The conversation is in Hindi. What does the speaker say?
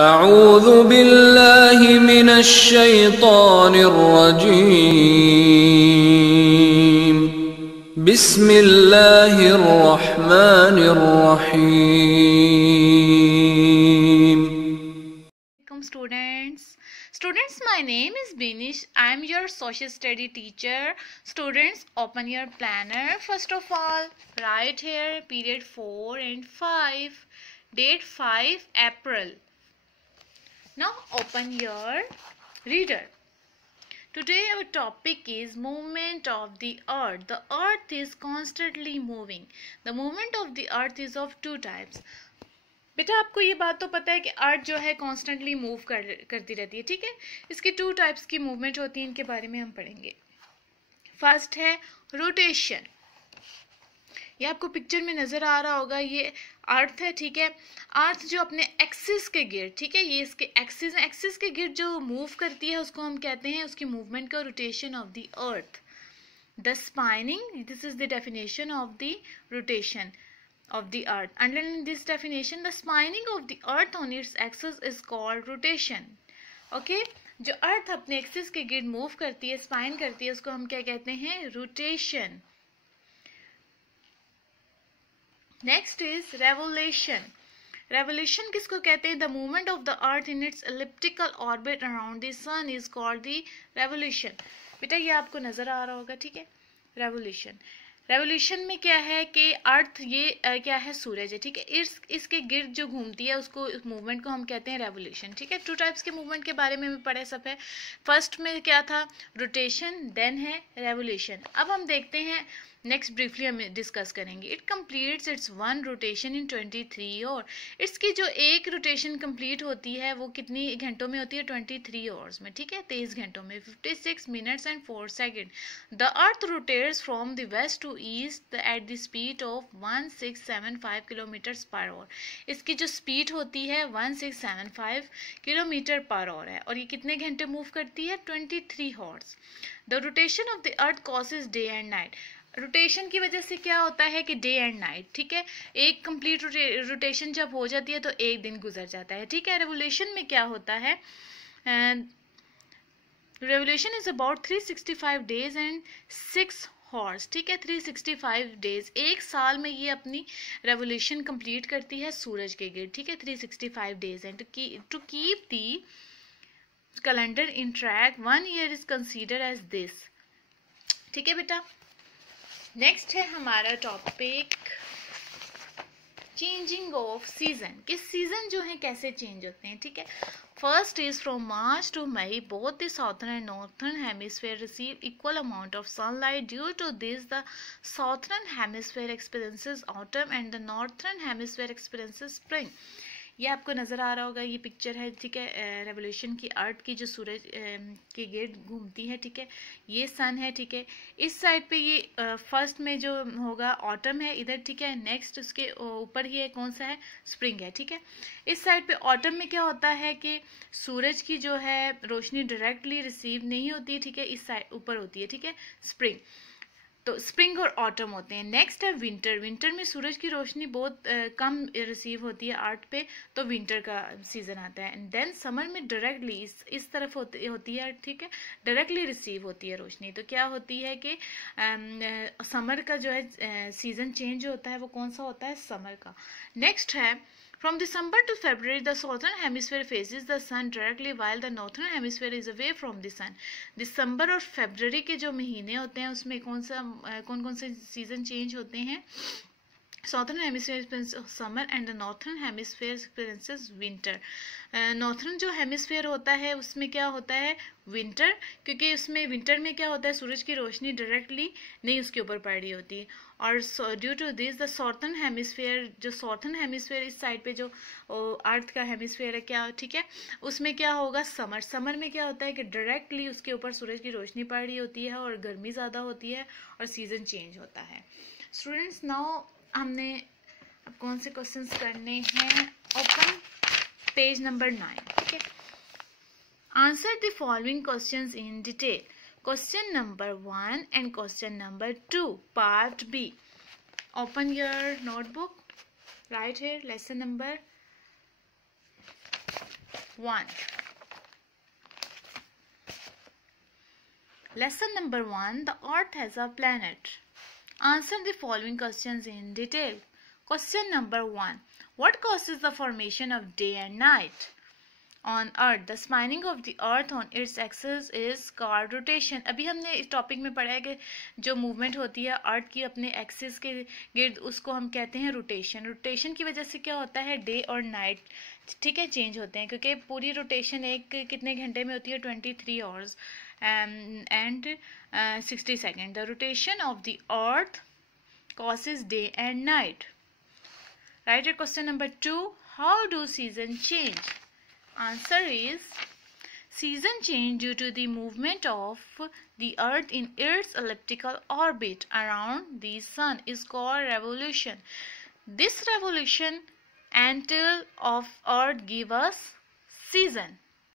अऊज़ु बिल्लाहि मिनश शैतानिर रजीम। बिस्मिल्लाहिर रहमानिर रहीम। Welcome students, my name is Binish. I am your social study teacher. Students, open your planner. First of all, write here period 4 and 5, date 5 April. Now open your reader. Today our topic is movement of the earth. The earth is constantly moving. The movement of the earth is of two types. बेटा आपको ये बात तो पता है कि अर्थ जो है कॉन्स्टेंटली मूव करती रहती है, ठीक है। इसकी टू टाइप्स की मूवमेंट होती है, इनके बारे में हम पढ़ेंगे। फर्स्ट है रोटेशन। ये आपको पिक्चर में नजर आ रहा होगा, ये अर्थ है, ठीक है। अर्थ जो अपने एक्सिस के गिर्द, ठीक है, ये इसके एक्सिस के गिर्द जो मूव करती है उसको हम कहते हैं, उसकी मूवमेंट को rotation of the earth. The spinning, this is the definition of the rotation of the earth. Underline this definition. The spinning of the earth on its axis is called rotation. Okay? जो अर्थ अपने एक्सिस के गिर्द मूव करती है, स्पाइन करती है, उसको हम क्या कहते हैं? Rotation. Next is revolution. Revolution किसको कहते हैं? The movement of the earth in its elliptical orbit around the sun is called the revolution. बेटा ये आपको नजर आ रहा होगा, ठीक है। रेवोल्यूशन, रेवोल्यूशन में क्या है कि अर्थ ये क्या है? सूरज है, ठीक है। इसके गिर्द जो घूमती है उसको, इस मूवमेंट को हम कहते हैं रेवोल्यूशन, ठीक है। टू टाइप्स के मूवमेंट के बारे में पढ़े सब है। फर्स्ट में क्या था? रोटेशन, देन है रेवोल्यूशन। अब हम देखते हैं, नेक्स्ट ब्रीफली हम डिस्कस करेंगे। It completes it's one rotation इन 23 और इसकी जो एक रोटेशन कंप्लीट होती है वो कितनी घंटों में होती है? 23 आवर्स में, ठीक है, 23 घंटों में, 56 minutes and 4 second. The earth rotates from the west to east at the speed of 1675 kilometre per hour. इसकी जो स्पीड होती है 1675 किलोमीटर पर आवर है, और ये कितने घंटे मूव करती है? 23 hours. The rotation of the earth causes day and night. Rotation की वजह से क्या होता है कि डे एंड नाइट, ठीक है, एक कंप्लीट रोटेशन जब हो जाती है तो एक दिन गुजर जाता है, ठीक है। रेवोल्यूशन में क्या होता है? Revolution is about 365 days and 6 horse, ठीक है। 365 डेज, एक साल में ये अपनी रेवोल्यूशन कंप्लीट करती है सूरज के गिर्द, ठीक है। 365 days and to keep the calendar in track 1 year is consider as this, ठीक है बेटा। नेक्स्ट है हमारा टॉपिक चेंजिंग ऑफ सीजन। कि सीजन जो है कैसे चेंज होते हैं, ठीक है। First is from March to May both the southern and northern hemisphere receive equal amount of sunlight. Due to this the southern hemisphere experiences autumn and the northern hemisphere experiences spring. ये आपको नजर आ रहा होगा, ये पिक्चर है, ठीक है, रेवोल्यूशन की। अर्थ की जो सूरज के गिर्द घूमती है, ठीक है, ये सन है, ठीक है। इस साइड पे ये फर्स्ट में जो होगा ऑटम है इधर, ठीक है। नेक्स्ट उसके ऊपर ही है, कौन सा है? स्प्रिंग है, ठीक है। इस साइड पे ऑटम में क्या होता है कि सूरज की जो है रोशनी डायरेक्टली रिसीव नहीं होती है, ठीक है, इस साइड ऊपर होती है, ठीक है, स्प्रिंग। तो स्प्रिंग और ऑटम होते हैं। नेक्स्ट है विंटर। विंटर में सूरज की रोशनी बहुत कम रिसीव होती है अर्थ पे, तो विंटर का सीजन आता है। एंड देन समर में डायरेक्टली इस तरफ होती है, ठीक है, डायरेक्टली रिसीव होती है रोशनी। तो क्या होती है कि समर का जो है सीजन चेंज होता है, वो कौन सा होता है? समर का। नेक्स्ट है From December to February, the southern hemisphere faces the sun directly while the northern hemisphere is away from the sun. दिसंबर और फरवरी के जो महीने होते हैं उसमें कौन कौन से सीजन चेंज होते हैं? Southern hemisphere experiences summer and the northern hemisphere experiences winter. Northern जो हेमिस्फीयर होता है उसमें क्या होता है? विंटर, क्योंकि उसमें विंटर में क्या होता है? सूरज की रोशनी डायरेक्टली नहीं उसके ऊपर पड़ रही होती। और due to this the southern hemisphere, जो सॉर्थर्न हेमिस्फीयर इस साइड पे जो अर्थ का हेमिस्फीयर है, क्या, ठीक है, उसमें क्या होगा? समर। समर में क्या होता है कि डायरेक्टली उसके ऊपर सूरज की रोशनी पड़ रही होती है और गर्मी ज़्यादा होती है और सीजन चेंज होता है। स्टूडेंट्स, नाउ हमने अब कौन से क्वेश्चंस करने हैं? ओपन पेज नंबर 9, ठीक है। Answer the following questions in detail. Question number 1 and question number 2, part B. Open your notebook, write here lesson number 1. Lesson number 1. The earth has a planet. Answer the following questions in detail. Question number 1. What causes the formation of day and night on earth? The spinning of the earth on its axis is called rotation. अभी हमने इस टॉपिक में पढ़ा है कि जो मूवमेंट होती है अर्थ की अपने एक्सिस के गिर्द, उसको हम कहते हैं रोटेशन. रोटेशन की वजह से क्या होता है, डे और नाइट, ठीक है, चेंज होते हैं, क्योंकि पूरी रोटेशन एक कितने घंटे में होती है, 23 hours and 60 seconds. The rotation of the earth causes day and night. Right at question number 2. How do seasons change? Answer is season change due to the movement of the earth in its elliptical orbit around the sun is called revolution. This revolution until of earth give us season.